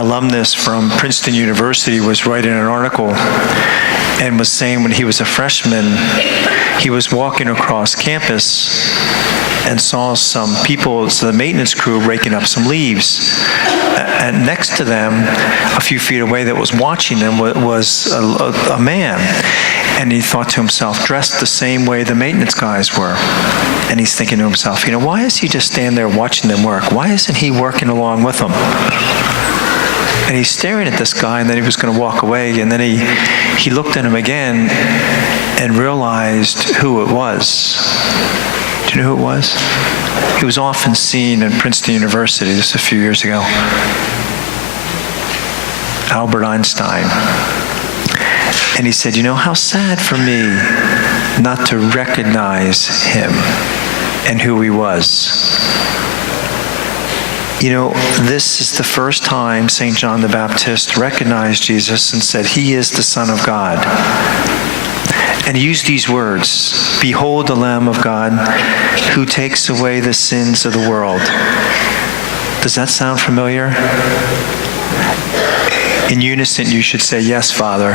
alumnus from Princeton University was writing an article and was saying when he was a freshman, he was walking across campus and saw some people, so the maintenance crew, raking up some leaves. And next to them, a few feet away that was watching them, was a man. And he thought to himself, dressed the same way the maintenance guys were. And he's thinking to himself, why is he just standing there watching them work? Why isn't he working along with them? And he's staring at this guy, and then he was going to walk away, and then he looked at him again and realized who it was. Do you know who it was? He was often seen at Princeton University just a few years ago. Albert Einstein. And he said, how sad for me not to recognize him and who he was. This is the first time St. John the Baptist recognized Jesus and said, he is the Son of God. And he used these words, behold the Lamb of God who takes away the sins of the world. Does that sound familiar? In unison, you should say, yes, Father.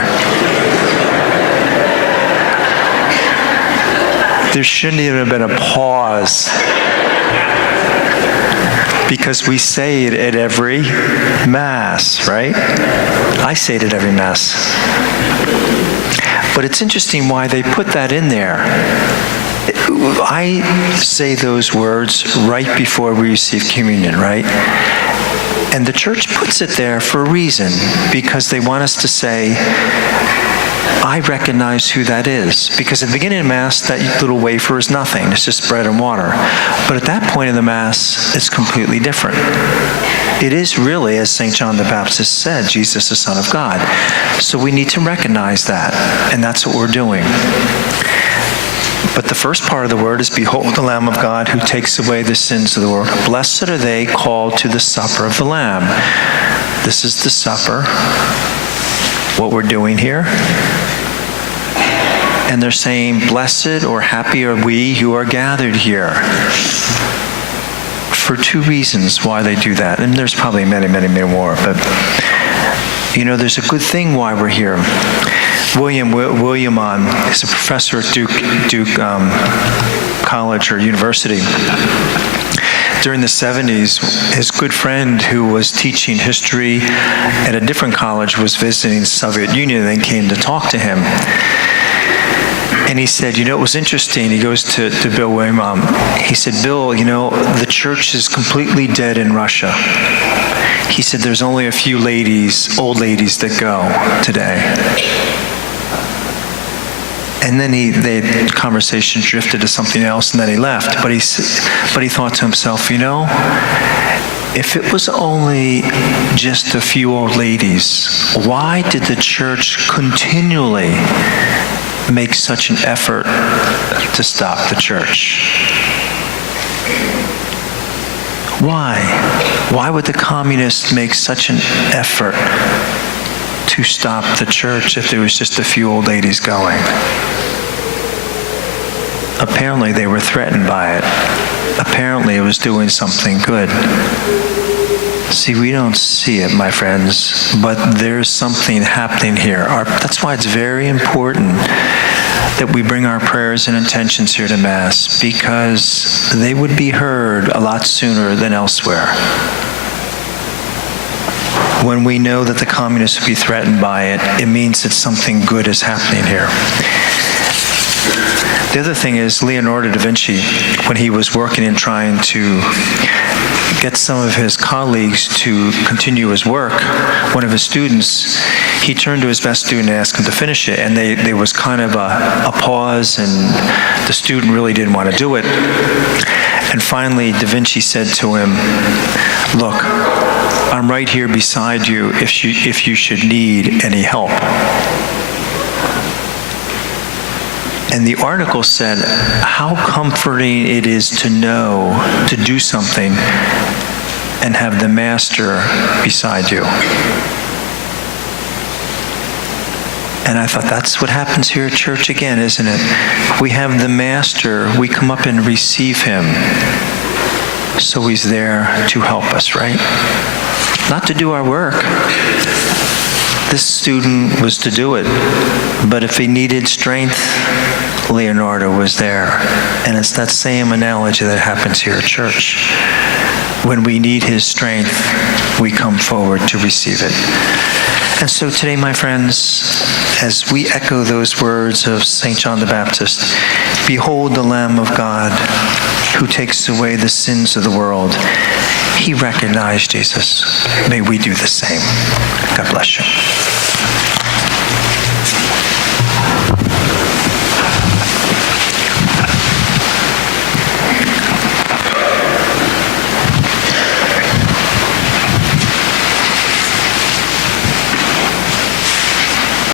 There shouldn't even have been a pause, because we say it at every Mass, right? I say it at every Mass. But it's interesting why they put that in there. I say those words right before we receive communion, right? And the church puts it there for a reason, because they want us to say, I recognize who that is. Because at the beginning of Mass, that little wafer is nothing. It's just bread and water. But at that point in the Mass, it's completely different. It is really, as St. John the Baptist said, Jesus, the Son of God. So we need to recognize that, and that's what we're doing. But the first part of the word is, behold the Lamb of God who takes away the sins of the world. Blessed are they called to the supper of the Lamb. This is the supper, what we're doing here. And they're saying, blessed or happy are we who are gathered here. For two reasons why they do that. And there's probably many, many, many more. But, there's a good thing why we're here. William is a professor at Duke College or University. During the 70s, his good friend who was teaching history at a different college was visiting the Soviet Union and then came to talk to him. And he said, it was interesting. He goes to Bill William. He said, Bill, the church is completely dead in Russia. He said, there's only a few old ladies that go today. And then the conversation drifted to something else, and then he left. But he thought to himself, if it was only just a few old ladies, why did the church continually make such an effort to stop the church? Why? Why would the communists make such an effort to stop the church if there was just a few old ladies going? Apparently they were threatened by it. Apparently it was doing something good. See, we don't see it, my friends, but there's something happening here. That's why it's very important that we bring our prayers and intentions here to Mass, because they would be heard a lot sooner than elsewhere. When we know that the communists will be threatened by it, it means that something good is happening here. The other thing is, Leonardo da Vinci, when he was working and trying to get some of his colleagues to continue his work, one of his students, he turned to his best student and asked him to finish it, and there was kind of a pause, and the student really didn't want to do it. And finally, Da Vinci said to him, look, I'm right here beside you if you should need any help. And the article said, how comforting it is to know, to do something, and have the Master beside you. And I thought, that's what happens here at church again, isn't it? We have the Master, we come up and receive him. So he's there to help us, right? not to do our work. This student was to do it. But if he needed strength, Leonardo was there. And it's that same analogy that happens here at church. When we need his strength, we come forward to receive it. And so today, my friends, as we echo those words of St. John the Baptist, behold the Lamb of God who takes away the sins of the world. He recognized Jesus. May we do the same. God bless you.